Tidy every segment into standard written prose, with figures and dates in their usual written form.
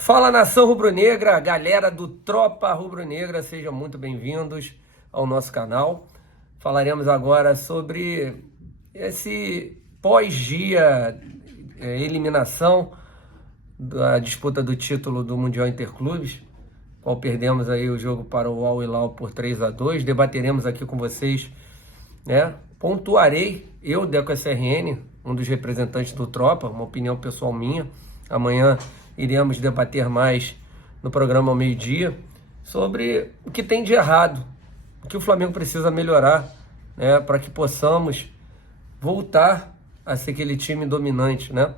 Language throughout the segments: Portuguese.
Fala, nação rubro-negra, galera do Tropa Rubro-Negra, sejam muito bem-vindos ao nosso canal. Falaremos agora sobre esse pós-dia eliminação da disputa do título do Mundial Interclubes, qual perdemos aí o jogo para o Al Hilal por 3-2. Debateremos aqui com vocês, né? Pontuarei, eu, Deco SRN, um dos representantes do Tropa, uma opinião pessoal minha. Amanhã iremos debater mais no programa ao meio-dia sobre o que tem de errado, o que o Flamengo precisa melhorar, né, para que possamos voltar a ser aquele time dominante, né?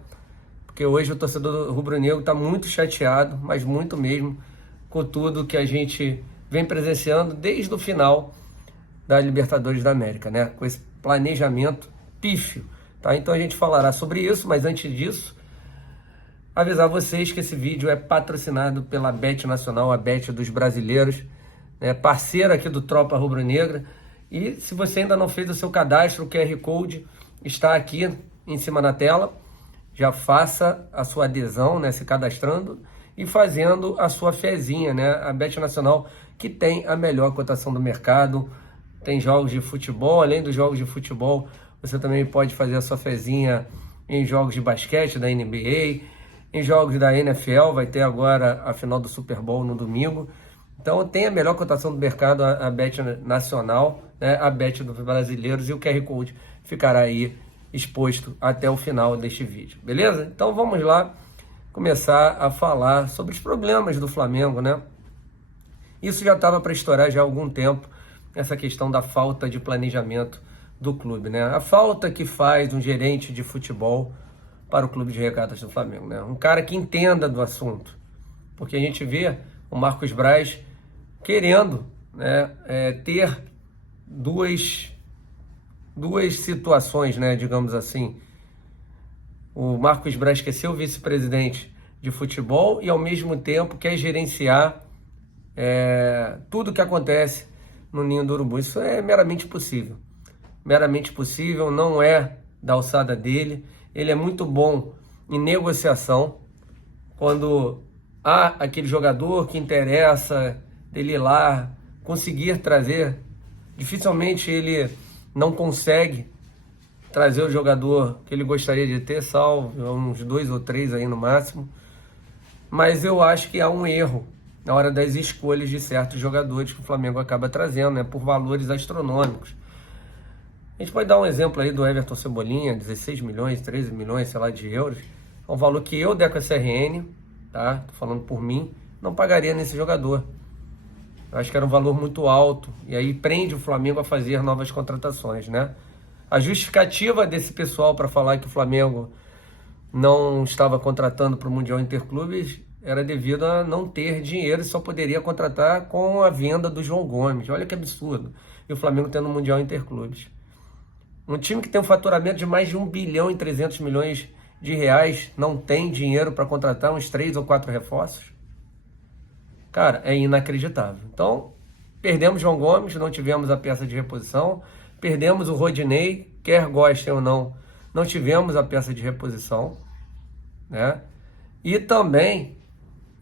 Porque hoje o torcedor rubro-negro está muito chateado, mas muito mesmo, com tudo que a gente vem presenciando desde o final da Libertadores da América, né? Com esse planejamento pífio, tá? Então a gente falará sobre isso, mas antes disso, avisar vocês que esse vídeo é patrocinado pela Bet Nacional, a Bet dos brasileiros, né, parceira aqui do Tropa Rubro-Negra. E se você ainda não fez o seu cadastro, o QR Code está aqui em cima na tela. Já faça a sua adesão, né, se cadastrando e fazendo a sua fezinha, né? A Bet Nacional, que tem a melhor cotação do mercado, tem jogos de futebol. Além dos jogos de futebol, você também pode fazer a sua fezinha em jogos de basquete da NBA, em jogos da NFL, vai ter agora a final do Super Bowl no domingo. Então tem a melhor cotação do mercado, a Bet Nacional, né, a Bet dos brasileiros, e o QR Code ficará aí exposto até o final deste vídeo, beleza? Então vamos lá começar a falar sobre os problemas do Flamengo, né? Isso já estava para estourar já há algum tempo, essa questão da falta de planejamento do clube, né? A falta que faz um gerente de futebol para o clube de regatas do Flamengo, né? Um cara que entenda do assunto, porque a gente vê o Marcos Braz querendo, né, ter duas situações, né, digamos assim. O Marcos Braz quer ser o vice-presidente de futebol e ao mesmo tempo quer gerenciar tudo que acontece no Ninho do Urubu. Isso é meramente possível, não é da alçada dele. Ele é muito bom em negociação, quando há aquele jogador que interessa dele ir lá, conseguir trazer. Dificilmente ele não consegue trazer o jogador que ele gostaria de ter, salvo uns 2 ou 3 aí no máximo. Mas eu acho que há um erro na hora das escolhas de certos jogadores que o Flamengo acaba trazendo, né, por valores astronômicos. A gente pode dar um exemplo aí do Everton Cebolinha, 16 milhões, 13 milhões, sei lá, de euros. É um valor que eu, Deco SRN, tá? Tô falando por mim, não pagaria nesse jogador. Eu acho que era um valor muito alto. E aí prende o Flamengo a fazer novas contratações, né? A justificativa desse pessoal para falar que o Flamengo não estava contratando para o Mundial Interclubes era devido a não ter dinheiro e só poderia contratar com a venda do João Gomes. Olha que absurdo. E o Flamengo tendo o Mundial Interclubes. Um time que tem um faturamento de mais de 1 bilhão e 300 milhões de reais não tem dinheiro para contratar uns 3 ou 4 reforços? Cara, é inacreditável. Então, perdemos João Gomes, não tivemos a peça de reposição. Perdemos o Rodinei, quer gostem ou não, não tivemos a peça de reposição, né? E também,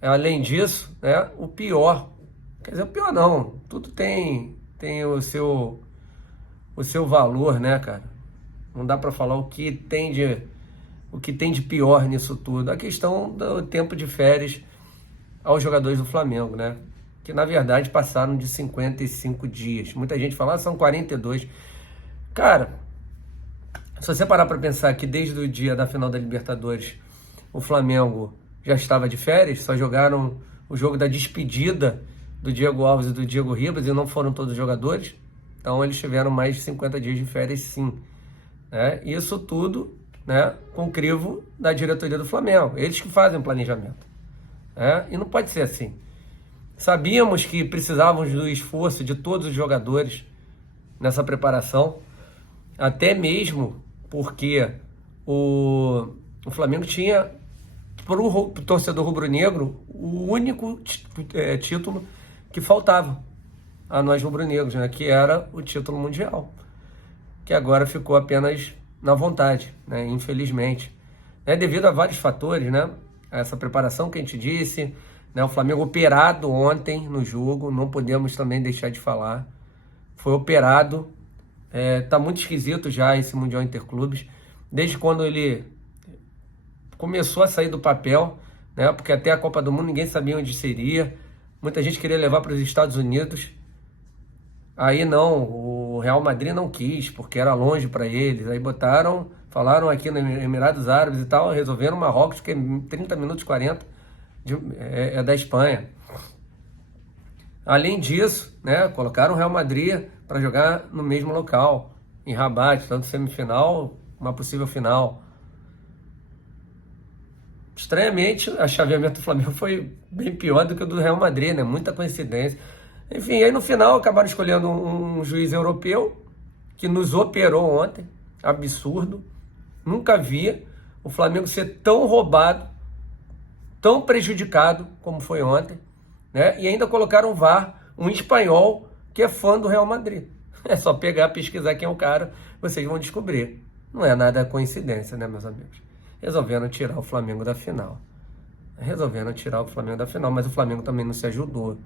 além disso, né, o pior, quer dizer, o pior não, tudo tem o seu valor, né, cara? Não dá para falar o que tem de pior nisso tudo. A questão do tempo de férias aos jogadores do Flamengo, né? Que na verdade passaram de 55 dias. Muita gente fala, são 42. Cara, se você parar para pensar que desde o dia da final da Libertadores o Flamengo já estava de férias, só jogaram o jogo da despedida do Diego Alves e do Diego Ribas e não foram todos os jogadores. Então eles tiveram mais de 50 dias de férias, sim, né? Isso tudo, né, com o crivo da diretoria do Flamengo. Eles que fazem o planejamento, né? E não pode ser assim. Sabíamos que precisávamos do esforço de todos os jogadores nessa preparação, até mesmo porque o Flamengo tinha, para o torcedor rubro-negro, o único título que faltava a nós rubro-negros, né, que era o título mundial, que agora ficou apenas na vontade, né, infelizmente, devido a vários fatores, né? essa preparação que a gente disse, né? O Flamengo operado ontem no jogo, não podemos também deixar de falar. Foi operado, tá muito esquisito já esse Mundial Interclubes, desde quando ele começou a sair do papel, né? Porque até a Copa do Mundo ninguém sabia onde seria, muita gente queria levar para os Estados Unidos, aí não, o Real Madrid não quis, porque era longe para eles, aí falaram aqui nos Emirados Árabes e tal, resolveram Marrocos, que é 30 minutos 40 da Espanha. Além disso, né, colocaram o Real Madrid para jogar no mesmo local, em Rabat, tanto semifinal, uma possível final. Estranhamente, o chaveamento do Flamengo foi bem pior do que o do Real Madrid, né? Muita coincidência. Enfim, aí no final acabaram escolhendo um juiz europeu que nos operou ontem. Absurdo. Nunca vi o Flamengo ser tão roubado, tão prejudicado como foi ontem, né? E ainda colocaram um VAR, um espanhol que é fã do Real Madrid. É só pegar, pesquisar quem é o cara, vocês vão descobrir. Não é nada coincidência, né, meus amigos? Resolveram tirar o Flamengo da final. Mas o Flamengo também não se ajudou,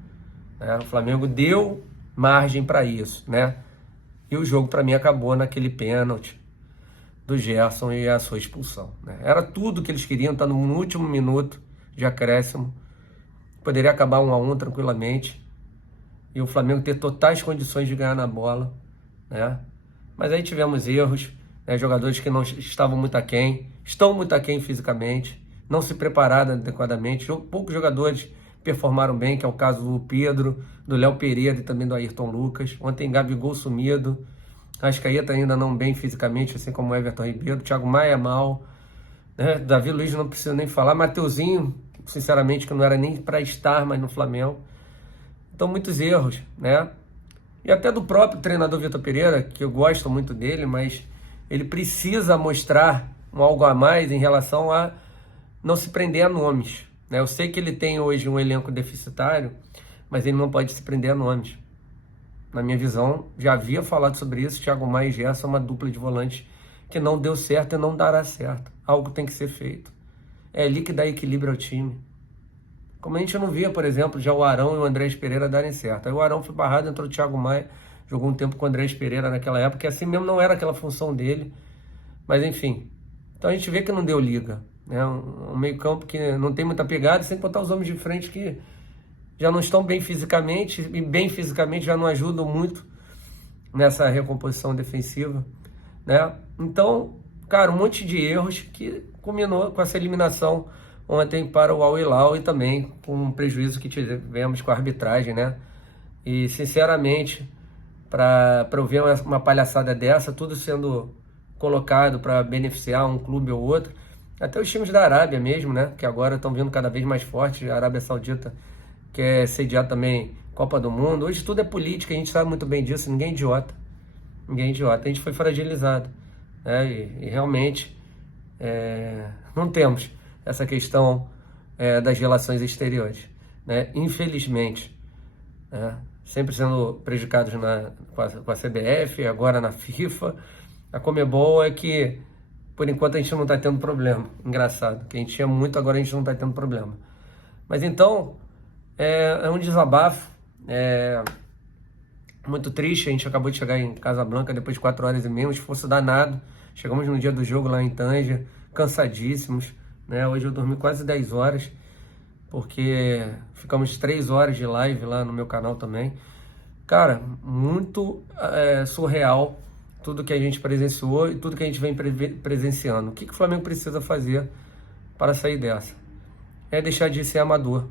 né? O Flamengo deu margem para isso, né? E o jogo, para mim, acabou naquele pênalti do Gerson e a sua expulsão, né? Era tudo que eles queriam, tá no último minuto de acréscimo. Poderia acabar 1-1 tranquilamente. E o Flamengo ter totais condições de ganhar na bola, né? Mas aí tivemos erros, né? Jogadores que não estavam muito aquém, estão muito aquém fisicamente, não se prepararam adequadamente. Poucos jogadores performaram bem, que é o caso do Pedro, do Léo Pereira e também do Ayrton Lucas. Ontem Gabigol sumido, Arrascaeta ainda não bem fisicamente, assim como o Everton Ribeiro, Thiago Maia mal, né? Davi Luiz não precisa nem falar, Mateuzinho, sinceramente, que não era nem para estar mais no Flamengo. Então, muitos erros, né? E até do próprio treinador Vitor Pereira, que eu gosto muito dele, mas ele precisa mostrar algo a mais em relação a não se prender a nomes, né? Eu sei que ele tem hoje um elenco deficitário, mas ele não pode se prender a nomes. Na minha visão, já havia falado sobre isso, Thiago Maia e Gerson é uma dupla de volantes que não deu certo e não dará certo. Algo tem que ser feito. É ali que dá equilíbrio ao time. Como a gente não via, por exemplo, já o Arão e o Andrés Pereira darem certo. Aí o Arão foi barrado, entrou o Thiago Maia, jogou um tempo com o Andrés Pereira naquela época, e assim mesmo não era aquela função dele. Mas enfim, então a gente vê que não deu liga, né? Um meio campo que não tem muita pegada, sem botar os homens de frente que já não estão bem fisicamente, e bem fisicamente já não ajudam muito nessa recomposição defensiva, né? Então, cara, um monte de erros que culminou com essa eliminação ontem para o Al Hilal e também com um prejuízo que tivemos com a arbitragem, né? E, sinceramente, para eu ver uma palhaçada dessa, tudo sendo colocado para beneficiar um clube ou outro, até os times da Arábia mesmo, né? Que agora estão vindo cada vez mais fortes, a Arábia Saudita quer sediar também Copa do Mundo. Hoje tudo é política, a gente sabe muito bem disso, ninguém é idiota. Ninguém é idiota, a gente foi fragilizado, né? E realmente não temos essa questão das relações exteriores, né? Infelizmente, né? Sempre sendo prejudicados com a CBF, agora na FIFA. A Conmebol é que, por enquanto, a gente não está tendo problema. Engraçado, que a gente tinha muito, agora a gente não está tendo problema. Mas então, é um desabafo, muito triste. A gente acabou de chegar em Casablanca depois de 4 horas e meia, um esforço danado. Chegamos no dia do jogo lá em Tanger, cansadíssimos, né? Hoje eu dormi quase 10 horas, porque ficamos 3 horas de live lá no meu canal também. Cara, muito surreal tudo que a gente presenciou e tudo que a gente vem presenciando. O que o Flamengo precisa fazer para sair dessa? É deixar de ser amador,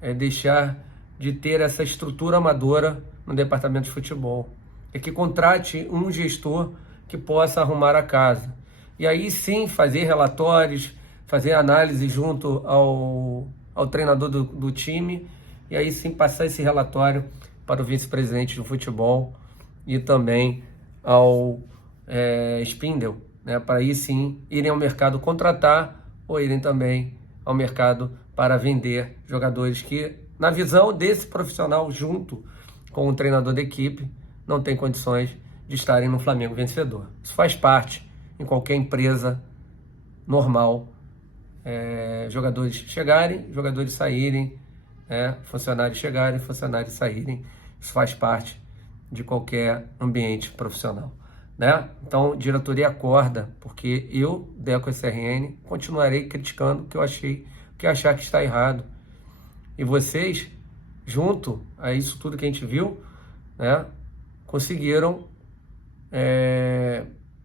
é deixar de ter essa estrutura amadora no departamento de futebol, é que contrate um gestor que possa arrumar a casa, e aí sim fazer relatórios, fazer análise junto ao treinador do time, e aí sim passar esse relatório para o vice-presidente do futebol e também ao Spindle, né, para aí sim irem ao mercado contratar ou irem também ao mercado para vender jogadores que, na visão desse profissional, junto com o treinador da equipe, não tem condições de estarem no Flamengo vencedor. Isso faz parte em qualquer empresa normal, jogadores chegarem, jogadores saírem, funcionários chegarem, funcionários saírem. Isso faz parte de qualquer ambiente profissional, né? Então, diretoria acorda, porque eu, Deco SRN, continuarei criticando o que eu achar que está errado. E vocês, junto a isso tudo que a gente viu, né, conseguiram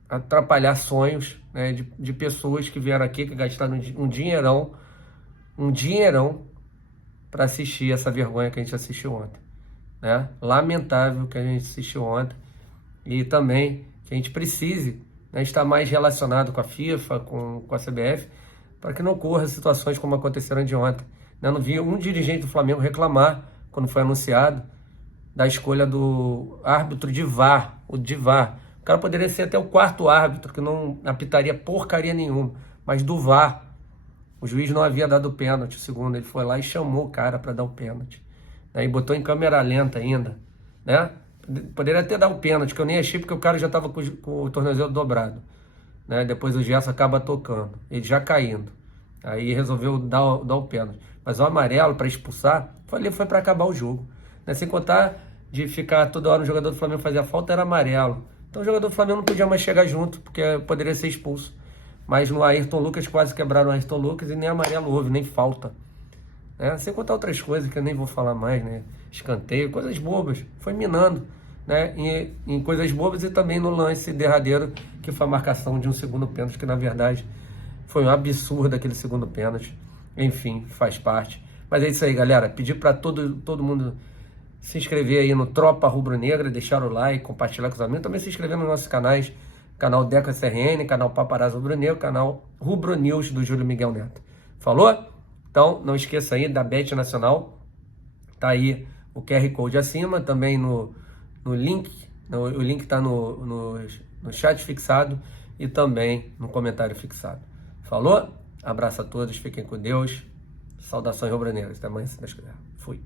atrapalhar sonhos, né, de pessoas que vieram aqui, que gastaram um dinheirão para assistir essa vergonha que a gente assistiu ontem, né? Lamentável que a gente assistiu ontem, e também que a gente precise, né, estar mais relacionado com a FIFA, com a CBF, para que não ocorra situações como aconteceram de ontem. Eu não vi um dirigente do Flamengo reclamar, quando foi anunciado, da escolha do árbitro de VAR, o de VAR. O cara poderia ser até o quarto árbitro, que não apitaria porcaria nenhuma, mas do VAR. O juiz não havia dado o pênalti, segundo. Ele foi lá e chamou o cara para dar o pênalti. E botou em câmera lenta ainda, né? Poderia até dar o pênalti, que eu nem achei, porque o cara já estava com o tornozelo dobrado, né? Depois o Gerson acaba tocando, ele já caindo. Aí resolveu dar o pênalti. Mas o amarelo para expulsar, foi para acabar o jogo, né? Sem contar de ficar toda hora o jogador do Flamengo fazer a falta, era amarelo. Então o jogador do Flamengo não podia mais chegar junto, porque poderia ser expulso. Mas no Ayrton Lucas quase quebraram o Ayrton Lucas e nem amarelo houve, nem falta. Sem contar outras coisas que eu nem vou falar mais, né? Escanteio, coisas bobas. Foi minando, né? Em coisas bobas, e também no lance derradeiro, que foi a marcação de um segundo pênalti, que na verdade foi um absurdo aquele segundo pênalti. Enfim, faz parte. Mas é isso aí, galera. Pedir para todo mundo se inscrever aí no Tropa Rubro Negra, deixar o like, compartilhar com os amigos. Também se inscrever nos nossos canais, canal Deco SRN, canal Paparazzo Rubro Negro, canal Rubro News do Júlio Miguel Neto. Falou? Então, não esqueça aí da Bet Nacional. Tá aí o QR Code acima, também no link. O link está no chat fixado e também no comentário fixado. Falou? Abraço a todos, fiquem com Deus. Saudações rubro-negras. Até amanhã, se Deus quiser. Fui.